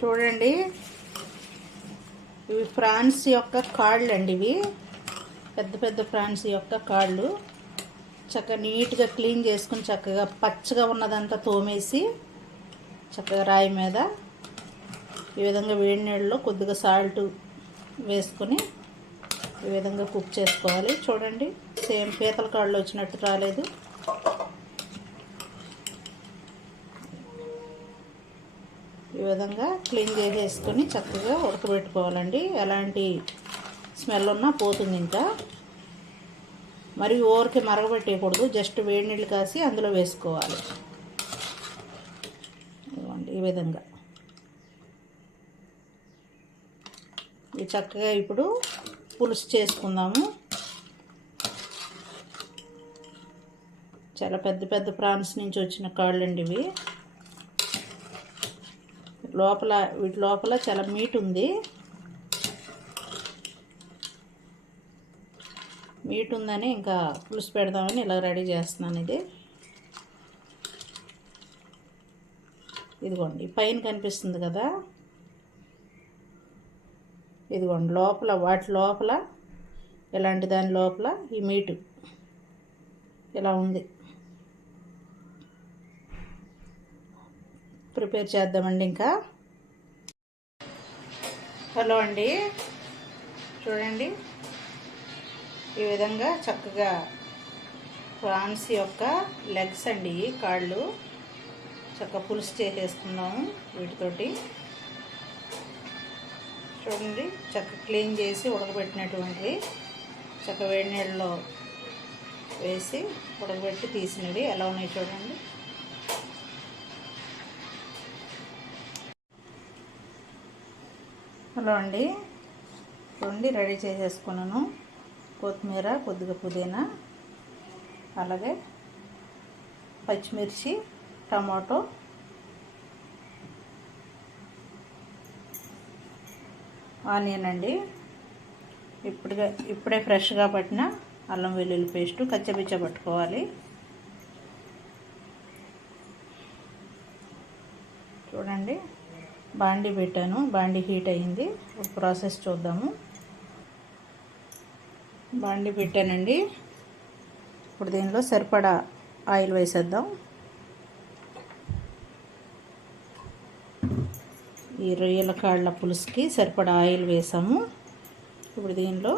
చూడండి, ఇవి ప్రాన్స్ యొక్క కాళ్ళు అండి. ఇవి పెద్ద పెద్ద ప్రాన్స్ యొక్క కాళ్ళు చక్కగా నీట్గా క్లీన్ చేసుకుని చక్కగా పచ్చగా ఉన్నదంతా తోమేసి చక్కగా రాయి మీద ఈ విధంగా వేడి నీళ్ళలో కొద్దిగా సాల్ట్ వేసుకొని ఈ విధంగా కుక్ చేసుకోవాలి. చూడండి, సేమ్ పీతల కాళ్ళు వచ్చినట్టు రాలేదు. ఈ విధంగా క్లీన్ చేసేసుకొని చక్కగా ఉడకబెట్టుకోవాలండి. ఎలాంటి స్మెల్ ఉన్నా పోతుంది. ఇంకా మరి ఊరికి మరగబెట్టేయకూడదు, జస్ట్ వేడి నీళ్ళు కాసి అందులో వేసుకోవాలి. ఈ విధంగా ఇవి చక్కగా ఇప్పుడు పులుసు చేసుకుందాము. చాలా పెద్ద పెద్ద ప్రాన్స్ నుంచి వచ్చిన కాళ్ళండి ఇవి. వీటి లోపల చాలా మీట్ ఉంది. మీట్ ఉందని ఇంకా పులుసు పెడదామని ఇలా రెడీ చేస్తున్నాను. ఇదిగోండి, పైన కనిపిస్తుంది కదా, ఇదిగోండి లోపల, వాటి లోపల ఇలాంటి దాని లోపల ఈ మీటు ఇలా ఉంది. ప్రిపేర్ చేద్దామండి. ఇంకా హలో అండి, చూడండి ఈ విధంగా చక్కగా ప్రాన్స్ యొక్క లెగ్స్ అండి, కాళ్ళు చక్కగా పులుసు చేసేసుకున్నాము వీటితోటి. చూడండి, చక్కగా క్లీన్ చేసి ఉడకబెట్టినటువంటివి చక్కగా వేడి నీళ్ళలో వేసి ఉడకబెట్టి తీసినవి ఎలా ఉన్నాయి చూడండి. హలో అండి, చూడండి రెడీ చేసేసుకున్నాను. కొత్తిమీర, కొద్దిగా పుదీనా, అలాగే పచ్చిమిర్చి, టమాటో, ఆనియన్ అండి, ఇప్పుడే ఫ్రెష్గా పట్టిన అల్లం వెల్లుల్లి పేస్టు కచ్చపిచ్చ పట్టుకోవాలి. చూడండి, బాండీ పెట్టాను, బాండీ హీట్ అయ్యింది. ఒక ప్రాసెస్ చూద్దాము. బాండీ పెట్టానండి. ఇప్పుడు దీనిలో సరిపడా ఆయిల్ వేసేద్దాం. ఈ రొయ్యల కాళ్ళ పులుసుకి సరిపడా ఆయిల్ వేసాము. ఇప్పుడు దీనిలో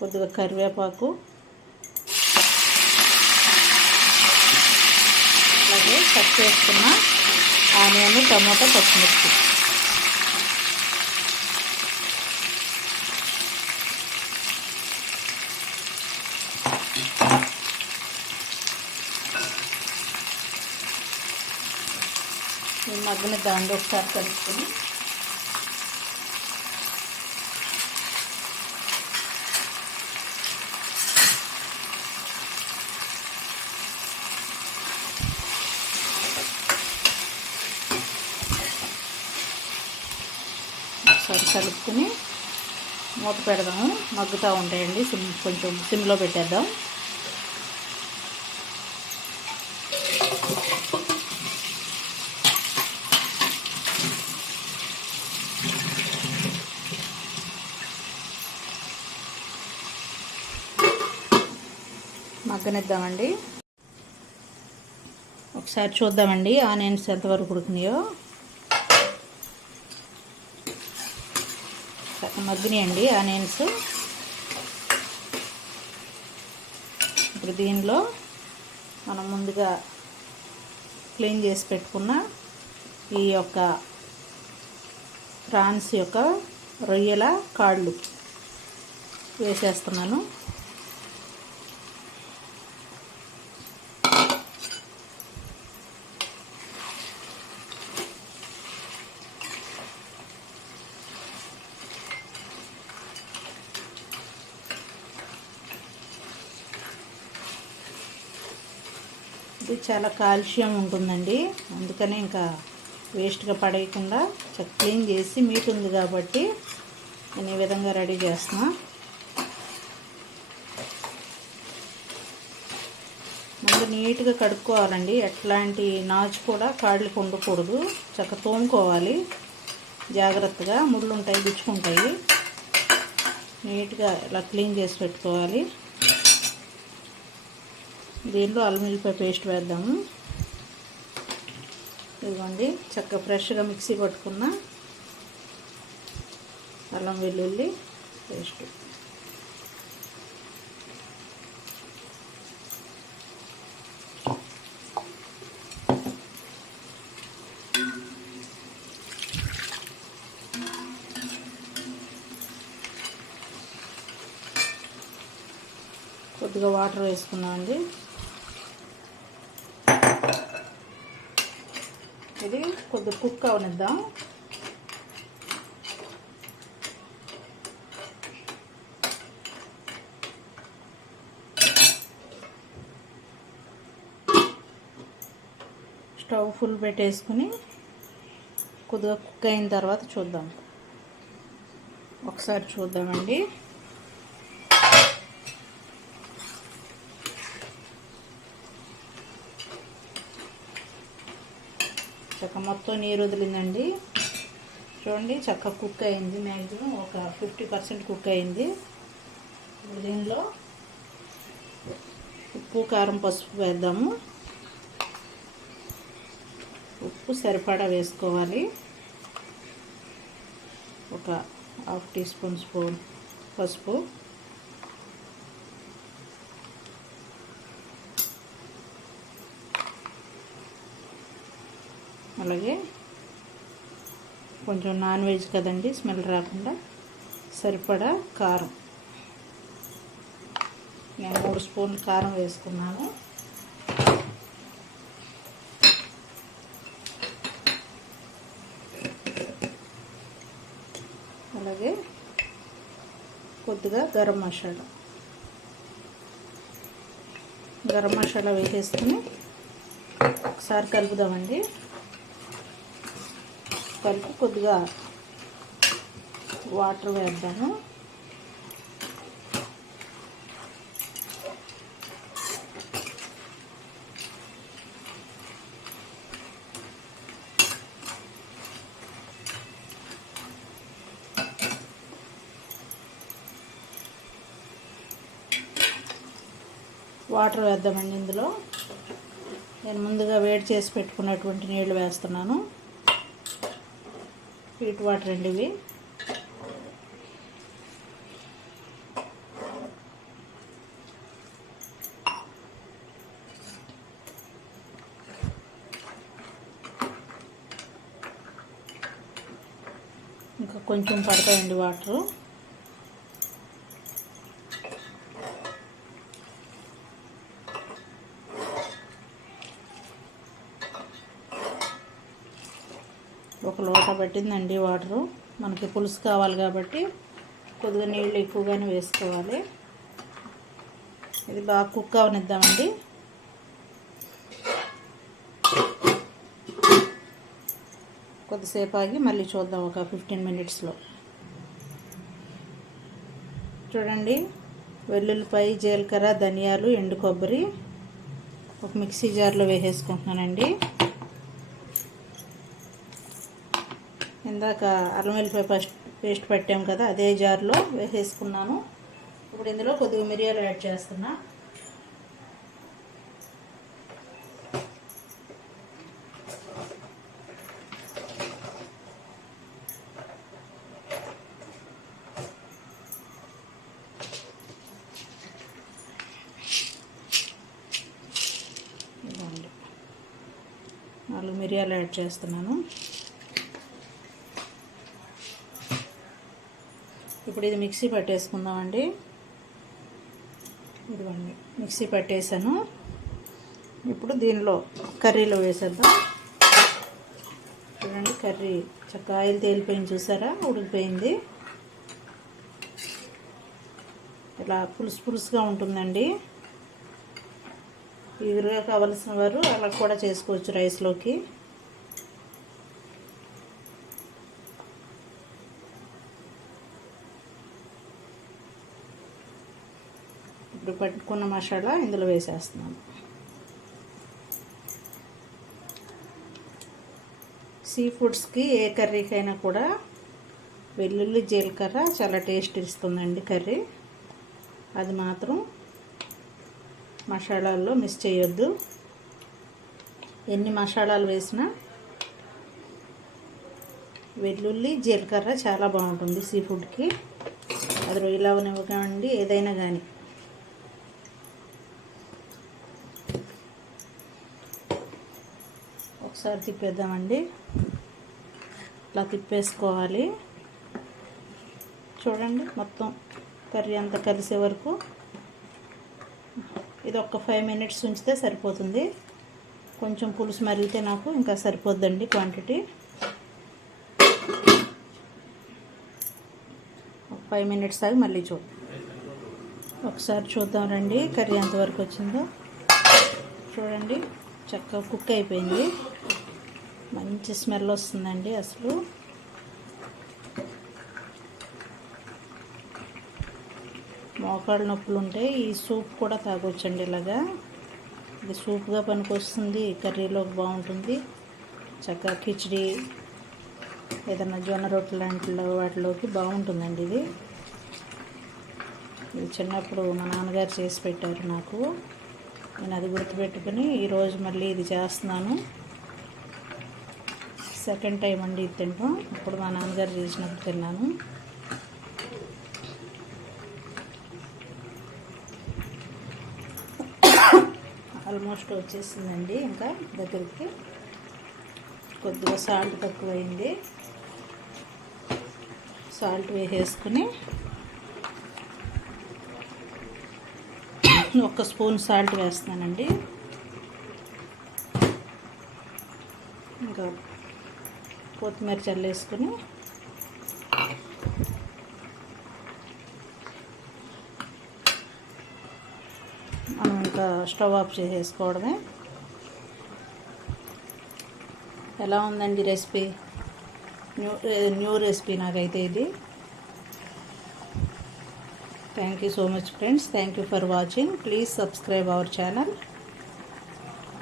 కొద్దిగా కరివేపాకు, అలాగే కట్ చేసుకున్న ఆనియన్, టమాటో, పచ్చిమిర్చి, మగ్గిన దాంట్లో ఒకసారి కలుపుకొని ఒకసారి కలుపుకొని మూత పెడదాము. మగ్గుతూ ఉంటాయండి. కొంచెం సిమ్లో పెట్టేద్దాం. మగ్గనిద్దామండి. ఒకసారి చూద్దామండి ఆనియన్స్ ఎంతవరకు ఉడికినాయో. మగ్గినాయండి ఆనియన్స్. ఇప్పుడు దీనిలో మనం ముందుగా క్లీన్ చేసి పెట్టుకున్న ఈ యొక్క ప్రాన్స్ యొక్క రొయ్యల కాళ్ళు వేసేస్తున్నాను. ఇది చాలా కాల్షియం ఉంటుందండి, అందుకని ఇంకా వేస్ట్గా పడేయకుండా క్లీన్ చేసి మీట్ ఉంది కాబట్టి నేను ఈ విధంగా రెడీ చేస్తున్నా. ముందు ముందు నీట్గా కడుక్కోవాలండి. ఎట్లాంటి నాచు కూడా కాళ్ళకి ఉండకూడదు. చక్కగా తోముకోవాలి జాగ్రత్తగా. ముళ్ళు ఉంటాయి, గుచ్చుకుంటాయి. నీట్గా ఇలా క్లీన్ చేసి పెట్టుకోవాలి. దీనిలో అల్లం వెల్లిపాయ పేస్ట్ వేద్దాము. ఇదిగోండి చక్కగా ఫ్రెష్గా మిక్సీ పట్టుకున్న అల్లం వెల్లుల్లి పేస్ట్. కొద్దిగా వాటర్ వేసుకున్నామండి. ఇది కొద్దిగా కుక్ అవనిద్దాం. స్టవ్ ఫుల్ పెట్టేసుకుని కొద్దిగా కుక్ అయిన తర్వాత చూద్దాం. ఒకసారి చూద్దామండి. చక్క మొత్తం నీరు వదిలిందండి. చూడండి చక్కగా కుక్ అయింది. మ్యాక్సిమం ఒక 50% కుక్ అయింది. ఇప్పుడు దీనిలో ఉప్పు, కారం, పసుపు వేద్దాము. ఉప్పు సరిపడా వేసుకోవాలి. ఒక 1/2 టీ స్పూన్ పసుపు, అలాగే కొంచెం నాన్ వెజ్ కదండి, స్మెల్ రాకుండా సరిపడా కారం. నేను 3 స్పూన్లు కారం వేసుకున్నాను. అలాగే కొద్దిగా గరం మసాలా వేసేసుకుని ఒకసారి కలుపుదామండి. కలిపి కొద్దిగా వాటర్ వేద్దాము. వాటర్ వేద్దామండి. ఇందులో నేను ముందుగా వేడి చేసి పెట్టుకున్నటువంటి నీళ్ళు వేస్తున్నాను. హీట్ వాటర్ అండి ఇవి. ఇంకా కొంచెం పడతాయండి వాటరు. ఒక లోట పట్టిందండి వాటరు. మనకి పులుసు కావాలి కాబట్టి కొద్దిగా నీళ్ళు ఎక్కువగానే వేసుకోవాలి. ఇది బాగా కుక్ అవనిద్దామండి. కొద్దిసేపు ఆగి మళ్ళీ చూద్దాం. ఒక 15 మినిట్స్లో చూడండి. వెల్లుల్లిపాయ, జీలకర్ర, ధనియాలు, ఎండు కొబ్బరి ఒక మిక్సీ జార్లో వేసేసుకుంటున్నానండి. ఇందాక అల్లం వెల్లిపాయ పేస్ట్ పెట్టాం కదా, అదే జార్లో వేసేసుకున్నాను. ఇప్పుడు ఇందులో కొద్దిగా మిరియాలు యాడ్ చేస్తున్నా. ఇదిగోండి 4 మిరియాలు యాడ్ చేస్తున్నాను. ఇప్పుడు ఇది మిక్సీ పట్టేసుకుందామండి. ఇదిగోండి మిక్సీ పట్టేసాను. ఇప్పుడు దీనిలో కర్రీలో వేసేద్దాం. చూడండి కర్రీ చక్కగా ఆయిల్ తేలిపోయింది, చూసారా, ఉడికిపోయింది. ఇలా పులుసుగా ఉంటుందండి. ఈగురుగా కావలసిన వారు అలా కూడా చేసుకోవచ్చు రైస్లోకి. ఇప్పుడు పట్టుకున్న మసాలా ఇందులో వేసేస్తున్నాను. సీ ఫుడ్స్కి ఏ కర్రీకైనా కూడా వెల్లుల్లి జీలకర్ర చాలా టేస్ట్ ఇస్తుందండి కర్రీ. అది మాత్రం మసాలాల్లో మిస్ చేయొద్దు. ఎన్ని మసాలాలు వేసినా వెల్లుల్లి జీలకర్ర చాలా బాగుంటుంది సీ ఫుడ్కి. అది రొయ్యలు అవనివ్వకండి, ఏదైనా కానీ. ఒకసారి తిప్పేద్దామండి. ఇలా తిప్పేసుకోవాలి. చూడండి, మొత్తం కర్రీ అంతా కలిసే వరకు ఇది ఒక 5 minutes ఉంచితే సరిపోతుంది. కొంచెం పులుసు మరిగితే నాకు ఇంకా సరిపోద్దండి క్వాంటిటీ. ఒక 5 minutes ఆగి మళ్ళీ ఒకసారి చూద్దాం రండి కర్రీ ఎంతవరకు వచ్చిందో. చూడండి, చక్కగా కుక్ అయిపోయింది. మంచి స్మెల్ వస్తుందండి. అసలు మోకాళ్ళ నొప్పులు ఉంటే ఈ సూప్ కూడా తాగొచ్చండి. ఇలాగా ఇది సూప్గా పనికొస్తుంది, కర్రీలోకి బాగుంటుంది. చక్కగా కిచిడి, ఏదైనా జొన్న రొట్టె లాంటిలో వాటిలోకి బాగుంటుందండి ఇది. ఇది చిన్నప్పుడు మా నాన్నగారు చేసి పెట్టారు నాకు. నేను అది గుర్తుపెట్టుకుని ఈరోజు మళ్ళీ ఇది చేస్తున్నాను. సెకండ్ టైం అండి ఇది తింటాం. ఇప్పుడు మా నాన్నగారు చేసినప్పుడు తిన్నాను. ఆల్మోస్ట్ వచ్చేసిందండి. ఇంకా దగ్గరికి కొద్దిగా సాల్ట్ తక్కువైంది. సాల్ట్ వేసేసుకుని 1 స్పూన్ సాల్ట్ వేస్తున్నానండి. ఇంకా కొత్తిమీర చల్లేసుకుని మనం ఇంకా స్టవ్ ఆఫ్ చేసేసుకోవడమే. ఎలా ఉందండి రెసిపీ? న్యూ రెసిపీ నాకైతే ఇది. Thank you so much friends. Thank you for watching. Please subscribe our channel.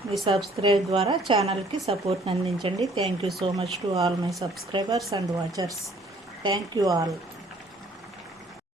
Me subscribe ద్వారా ఛానల్కి సపోర్ట్ అందించండి. Thank you so much to all my subscribers and watchers. Thank you all.